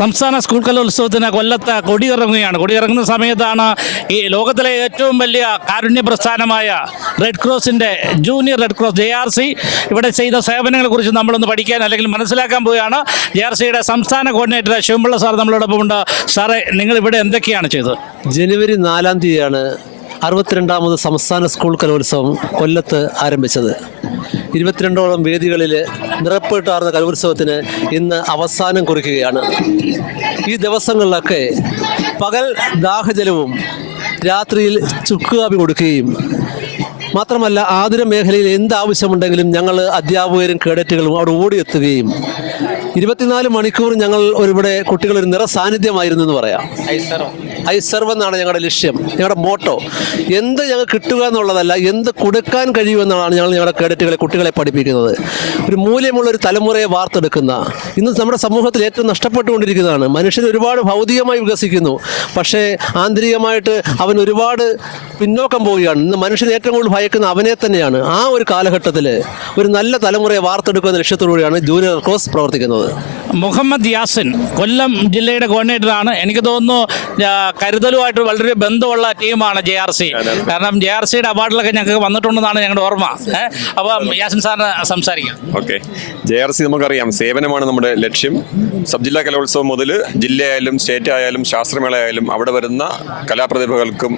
സംസ്ഥാന സ്കൂൾ കലോത്സവത്തിന് കൊല്ലത്ത് കൊടിയിറങ്ങുകയാണ്. കൊടിയിറങ്ങുന്ന സമയത്താണ് ഈ ലോകത്തിലെ ഏറ്റവും വലിയ കാരുണ്യ പ്രസ്ഥാനമായ റെഡ് ക്രോസിൻ്റെ ജൂനിയർ റെഡ് ക്രോസ് JRC ഇവിടെ ചെയ്ത സേവനങ്ങളെക്കുറിച്ച് നമ്മളൊന്ന് പഠിക്കാൻ അല്ലെങ്കിൽ മനസ്സിലാക്കാൻ പോവുകയാണ്. JRCയുടെ സംസ്ഥാന കോർഡിനേറ്റർ ശിവപിള്ള സാർ നമ്മളോടൊപ്പം ഉണ്ട്. സാറേ, നിങ്ങൾ ഇവിടെ എന്തൊക്കെയാണ് ചെയ്തത്? ജനുവരി 4-ാം തീയതിയാണ് 62ാമത് സംസ്ഥാന സ്കൂൾ കലോത്സവം കൊല്ലത്ത് ആരംഭിച്ചത്. 22ഓളം വേദികളിൽ നിറപ്പെട്ടാർന്ന കലോത്സവത്തിന് ഇന്ന് അവസാനം കുറിക്കുകയാണ്. ഈ ദിവസങ്ങളിലൊക്കെ പകൽ ദാഹജലവും രാത്രിയിൽ ചുക്കുകാപ്പി കൊടുക്കുകയും മാത്രമല്ല ആതുര മേഖലയിൽ എന്താവശ്യമുണ്ടെങ്കിലും ഞങ്ങൾ അധ്യാപകരും കേഡറ്റുകളും അവിടെ ഓടിയെത്തുകയും 24 മണിക്കൂർ ഞങ്ങൾ ഇവിടെ കുട്ടികളൊരു നിറസാന്നിധ്യമായിരുന്നു എന്ന് പറയാം. ഐസർവ് എന്നാണ് ഞങ്ങളുടെ ലക്ഷ്യം, ഞങ്ങളുടെ മോട്ടോ. എന്ത് ഞങ്ങൾ കിട്ടുക എന്നുള്ളതല്ല, എന്ത് കൊടുക്കാൻ കഴിയുമെന്നാണ് ഞങ്ങളുടെ കേഡറ്റുകളെ കുട്ടികളെ പഠിപ്പിക്കുന്നത്. ഒരു മൂല്യമുള്ള ഒരു തലമുറയെ വാർത്തെടുക്കുന്ന, ഇന്ന് നമ്മുടെ സമൂഹത്തിൽ ഏറ്റവും നഷ്ടപ്പെട്ടുകൊണ്ടിരിക്കുന്നതാണ്. മനുഷ്യൻ ഒരുപാട് ഭൗതികമായി വികസിക്കുന്നു, പക്ഷേ ആന്തരികമായിട്ട് അവൻ ഒരുപാട് പിന്നോക്കം പോവുകയാണ്. ഇന്ന് മനുഷ്യൻ ഏറ്റവും കൂടുതൽ ഭയക്കുന്ന അവനെ തന്നെയാണ്. ആ ഒരു കാലഘട്ടത്തിൽ ഒരു നല്ല തലമുറയെ വാർത്തെടുക്കുന്ന ലക്ഷ്യത്തോടുകൂടിയാണ് ജൂനിയർ ക്രോസ് പ്രവർത്തിക്കുന്നത്. മുഹമ്മദ് യാസിൻ കൊല്ലം ജില്ലയുടെ കോർഡിനേറ്ററാണ്. എനിക്ക് തോന്നുന്നു കരുതലുമായിട്ട് വളരെ ബന്ധമുള്ള ടീമാണ് JRC. കാരണം JRCയുടെ അവാർഡിലൊക്കെ ഞങ്ങൾക്ക് വന്നിട്ടുണ്ടെന്നാണ് ഞങ്ങളുടെ ഓർമ്മ. അപ്പം യാസിൻ സാറിന് സംസാരിക്കാം. ഓക്കെ, JRC നമുക്കറിയാം, സേവനമാണ് നമ്മുടെ ലക്ഷ്യം. സബ് ജില്ലാ കലോത്സവം മുതൽ ജില്ലയായാലും സ്റ്റേറ്റ് ആയാലും ശാസ്ത്രമേള ആയാലും അവിടെ വരുന്ന കലാപ്രതിഭകൾക്കും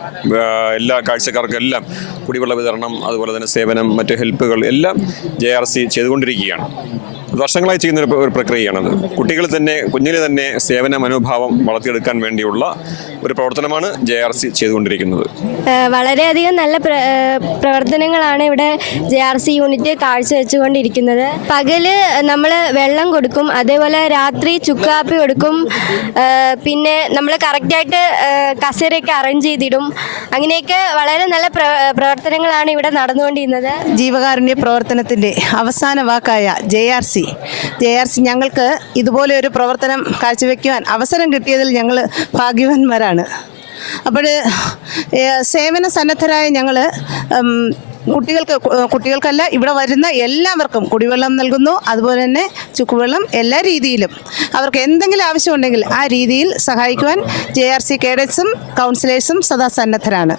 എല്ലാ കാഴ്ചക്കാർക്കും എല്ലാം കുടിവെള്ള വിതരണം, അതുപോലെ തന്നെ സേവനം, മറ്റ് ഹെൽപ്പുകൾ എല്ലാം JRC ചെയ്തുകൊണ്ടിരിക്കുകയാണ്. വർഷങ്ങളായി ചെയ്യുന്ന ഒരു പ്രക്രിയയാണത്. കുട്ടികൾ തന്നെ കുഞ്ഞിലെ തന്നെ സേവന മനോഭാവം വളർത്തിയെടുക്കാൻ വേണ്ടിയുള്ള ഒരു പ്രവർത്തനമാണ് JRC ചെയ്തുകൊണ്ടിരിക്കുന്നത്. വളരെയധികം നല്ല പ്രവർത്തനങ്ങളാണ് ഇവിടെ JRC യൂണിറ്റ് കാഴ്ചവെച്ചുകൊണ്ടിരിക്കുന്നത്. പകല് നമ്മൾ വെള്ളം കൊടുക്കും, അതേപോലെ രാത്രി ചുക്കാപ്പി കൊടുക്കും, പിന്നെ നമ്മൾ കറക്റ്റായിട്ട് കസേരയൊക്കെ അറേഞ്ച് ചെയ്തിടും. അങ്ങനെയൊക്കെ വളരെ നല്ല പ്രവർത്തനങ്ങളാണ് ഇവിടെ നടന്നുകൊണ്ടിരുന്നത്. ജീവകാരുണ്യ പ്രവർത്തനത്തിൻ്റെ അവസാന വാക്കായ JRC ഞങ്ങൾക്ക് ഇതുപോലെ ഒരു പ്രവർത്തനം കാഴ്ചവെക്കുവാൻ അവസരം കിട്ടിയതിൽ ഞങ്ങൾ ഭാഗ്യവാന്മാരാണ്. അപ്പോൾ സേവന സന്നദ്ധരായ ഞങ്ങൾ കുട്ടികൾക്കല്ല, ഇവിടെ വരുന്ന എല്ലാവർക്കും കുടിവെള്ളം നൽകുന്നു. അതുപോലെ തന്നെ ചുക്കുവെള്ളം, എല്ലാ രീതിയിലും അവർക്ക് എന്തെങ്കിലും ആവശ്യമുണ്ടെങ്കിൽ ആ രീതിയിൽ സഹായിക്കുവാൻ JRC കേഡറ്റ്സും കൗൺസിലേഴ്സും സദാ സന്നദ്ധരാണ്.